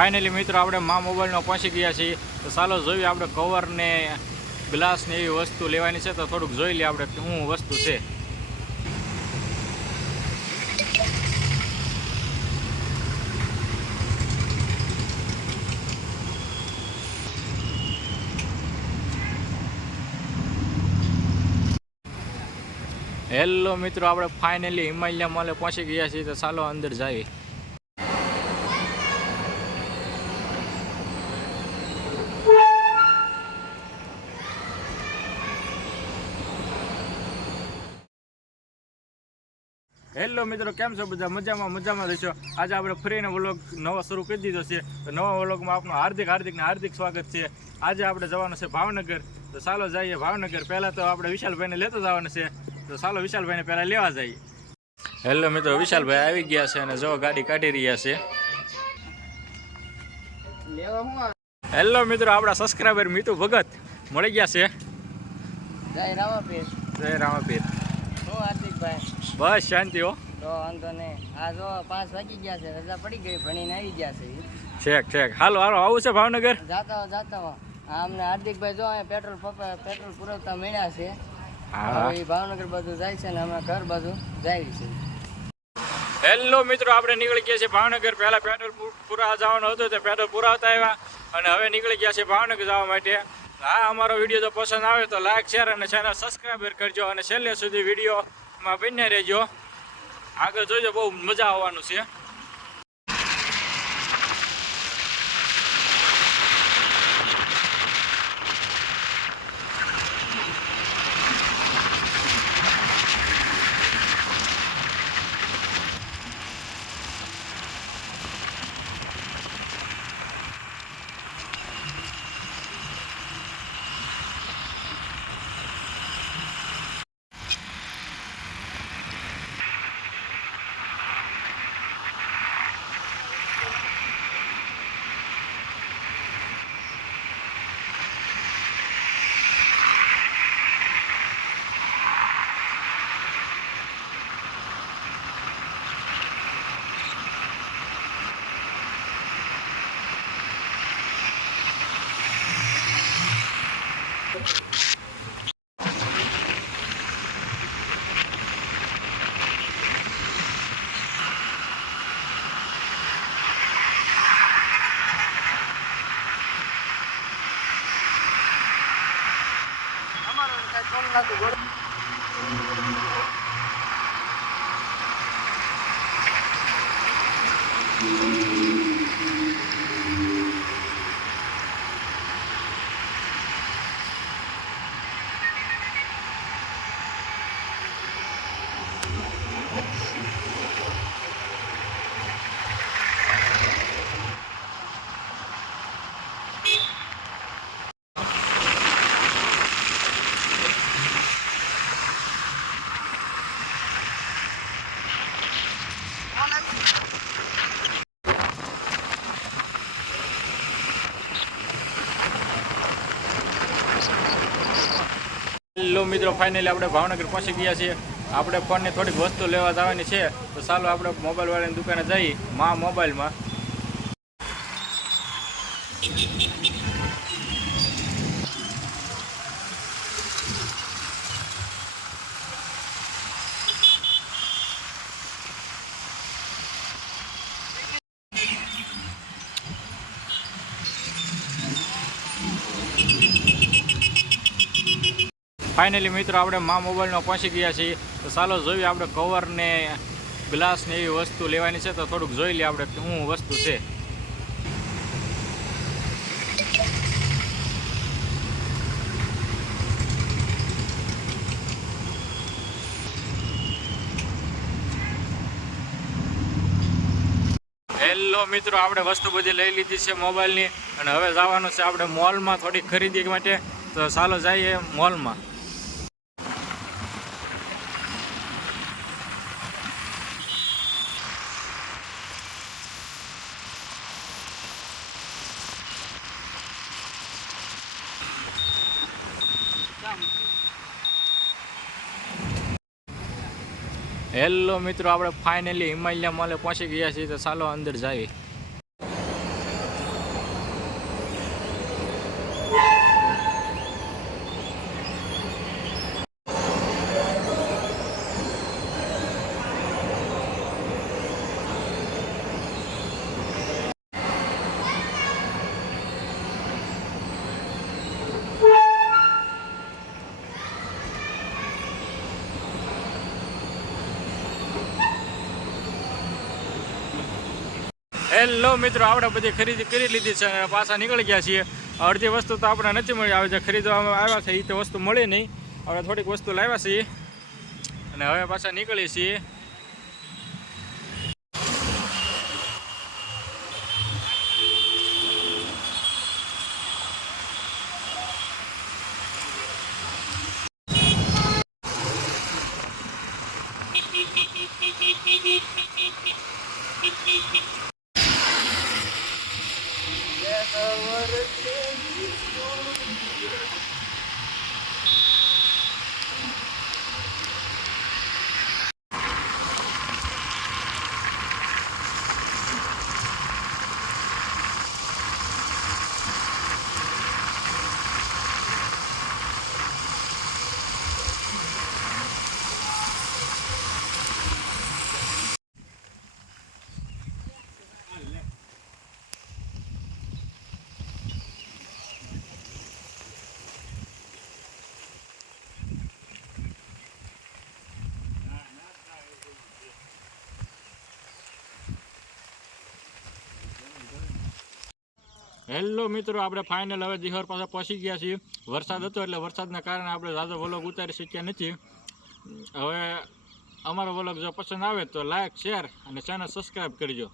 Finally મિત્રો, આપણે મા મોબાઈલમાં પહોંચી ગયા છીએ. તો ચાલો જોઈએ આપણે કવર ને ગ્લાસ એવી વસ્તુ લેવાની છે. તો થોડુંક જોઈ લઈએ આપણે શું વસ્તુ છે. હેલો મિત્રો, આપણે ફાઇનલી હિમાલય મોલે પહોંચી ગયા છીએ. તો ચાલો અંદર જઈએ. હેલો મિત્રો કેમ છો બધા? મજામાં મજામાં રહેશો? આજે આપણે ફરીને વ્લોગ નવો શરૂ કરી દીધો છે. તો નવા વ્લોગમાં આપનું હાર્દિક હાર્દિક ને હાર્દિક સ્વાગત છે. આજે આપણે જવાનું છે ભાવનગર. તો ચાલો જઈએ ભાવનગર. પહેલાં તો આપણે વિશાલભાઈને લેતો જવાનું છે. તો ચાલો વિશાલભાઈને પહેલાં લેવા જઈએ. હેલો મિત્રો વિશાલભાઈ આવી ગયા છે અને જો ગાડી કાઢી રહ્યા છે. હેલો મિત્રો આપણા સબસ્ક્રાઈબર મિતુ ભગત. મળી ગયા છે. જય રામાપીર. જય રામાપીર. શું હાર્દિકભાઈ બસ શાંતિ હો. તો વાંધો નહીં. આ જો પાંચ વાગી ગયા છે રજા પડી ગઈ ભણીને આવી ગયા છે. છેક છેક હાલો હાલો આવું છે ભાવનગર? જાતા હો જાતા. હો અમને હાર્દિકભાઈ જો અહીંયા પેટ્રોલ પંપ પેટ્રોલ પુરવતા મળ્યા છે. હવે ભાવનગર બાજુ જાય છે ને અમે ઘર બાજુ જાય છે. હેલો મિત્રો આપણે નીકળી ગયા છે ભાવનગર. પહેલા પેટ્રોલ પૂરા પુરા જવાનું હતું તે પેટ્રોલ પુરાવતા આવ્યા અને હવે નીકળી ગયા છે ભાવનગર જવા માટે. હા, અમારો વીડિયો જો પસંદ આવે તો લાઈક શેર અને ચેનલ સબસ્ક્રાઈબર કરજો અને છેલ્લે સુધી વિડીયોમાં બન્યા રહેજો. આગળ જોજો, બહુ મજા આવવાનું છે. અમારું હેલો મિત્રો ફાઇનલી આપણે ભાવનગર પહોંચી ગયા છીએ. આપણે ફોનની થોડીક વસ્તુ લેવા જવાની છે. તો ચાલો આપણે મોબાઈલ વાળાની દુકાને જઈએ મા મોબાઈલમાં. ફાઇનલી મિત્રો, આપણે મા મોબાઈલમાં પહોંચી ગયા છીએ. તો ચાલો જોઈએ આપણે કવર ને ગ્લાસ ને એવી વસ્તુ લેવાની છે. તો થોડુંક જોઈ લઈએ આપણે શું વસ્તુ છે. હેલો મિત્રો, આપણે વસ્તુ બધી લઈ લીધી છે મોબાઈલની. અને હવે જવાનું છે આપણે મોલમાં થોડી ખરીદી માટે. તો ચાલો જઈએ મોલમાં. હેલો મિત્રો આપણે ફાઇનલી હિમાલય મોલે પહોંચી ગયા છીએ તો ચાલો અંદર જઈએ. હેલો મિત્રો, આપણે બધી ખરીદી કરી લીધી છે અને પાછા નીકળી ગયા છીએ. અડધી વસ્તુ તો આપણે નથી મળી, આવે જે ખરીદવામાં આવ્યા છે એ તો વસ્તુ મળી નહીં. આપણે થોડીક વસ્તુ લાવ્યા છીએ. અને હવે પાછા નીકળીએ છીએ. আমার હેલો મિત્રો, આપણે ફાઇનલ હવે દિહોર પાસે પહોંચી ગયા છીએ. વરસાદ હતો એટલે વરસાદના કારણે આપણે ઝાઝો વલોગ ઉતારી શક્યા નથી. હવે અમારો વલોગ જો પસંદ આવે તો લાઈક શેર અને ચેનલ સબસ્ક્રાઈબ કરજો.